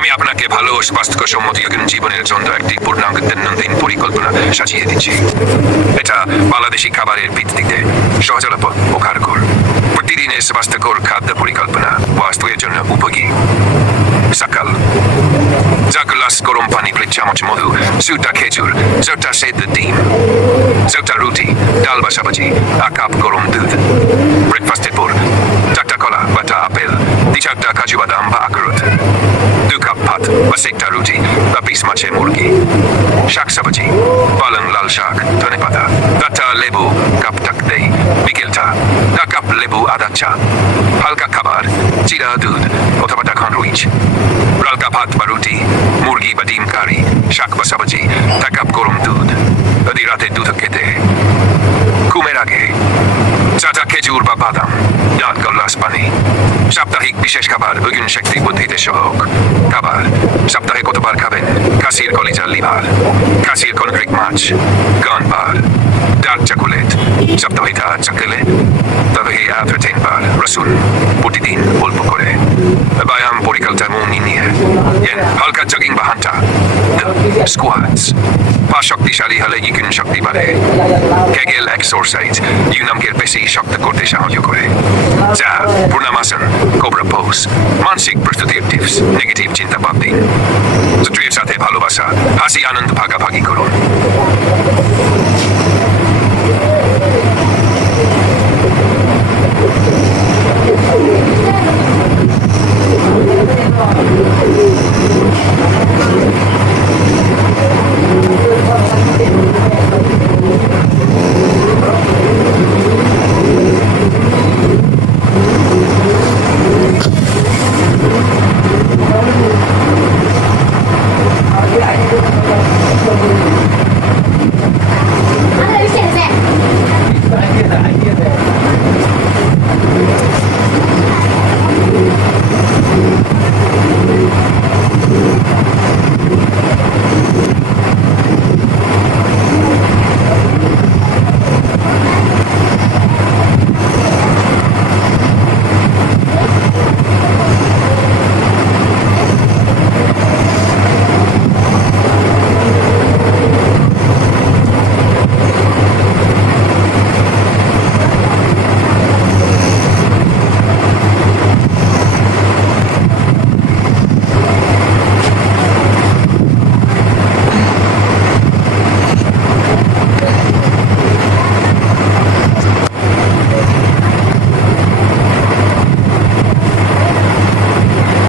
আমি আপনাকে ভালো ও স্বাস্থ্যসম্মত জীবনের জন্য একটি পূর্ণাঙ্গ দৈনন্দিন পরিকল্পনা সাজিয়ে দিচ্ছি। এটা বাংলাদেশি খাবারের ভিত্তিতে সহজলভ ও কার্যকর প্রতিদিনের স্বাস্থ্যকর খাদ্য পরিকল্পনা স্বাস্থ্যের জন্য উপযোগী। সকাল যা গ্লাস গরম পানি, প্লেট চামচ মধু, সুটা খেজুর, চৌটা সেদ্ধ ডিম, চৌটা রুটি, ডাল বা সবজি, কাপ গরম দুধ। ব্রেকফাস্টের পর চারটা কলা বা আপেল, 2-4টা কাজু বাদাম বা আখরোট, 2 কাপ ভাত বা সেকটা রুটি বা পিস মাছের মুরগি। শাক সবজি, পালং, লাল শাক, ধনে পাতা, 4টা লেবু, কাপ টাক দই। বিকেলটা 1 কাপ লেবু, আদা চা। হালকা খাবার, চিরা দুধ অথবা টাখন রুইচ। হালকা ভাত বা রুটি, মুরগি বা ডিম কারি, শাক বা সবজি, 1 কাপ গরম দুধ। যদি রাতে দুধ খেতে ঘুমের আগে 4টা খেজুর বা বাদাম, 1 গ্লাস পানি। সাপ্তাহিক বিশেষ খাবার, ওজন শক্তি বুদ্ধিতে সহক খাবার। সপ্তাহে কতবার খাবেন? খাসির কলিজা, লিভার, খাসির কনক্রিট মাছ, গান বার, ডার্ক চকোলেট। সপ্তাহে চকোলেট তবে 3 বার রসুন, প্রতিদিন অল্প করে। ব্যায়াম পরিকল্পনা নিয়ে হালকা জগিং বা হাঁটা, স্কোয়াটস। পা শক্তিশালী হলে ইউন শক্তি বাড়ে। কেগেল এক্সারসাইজ ইউনামকে বেশি শক্ত করতে সাহায্য করে। যা পূর্ণামাসন, কোবরা পোজ। মানসিক প্রস্তুতির টিপস, নেগেটিভ চিন্তা বাদ দিন। স্ত্রীর সাথে ভালোবাসা, হাসি, আনন্দ ভাগাভাগি করুন।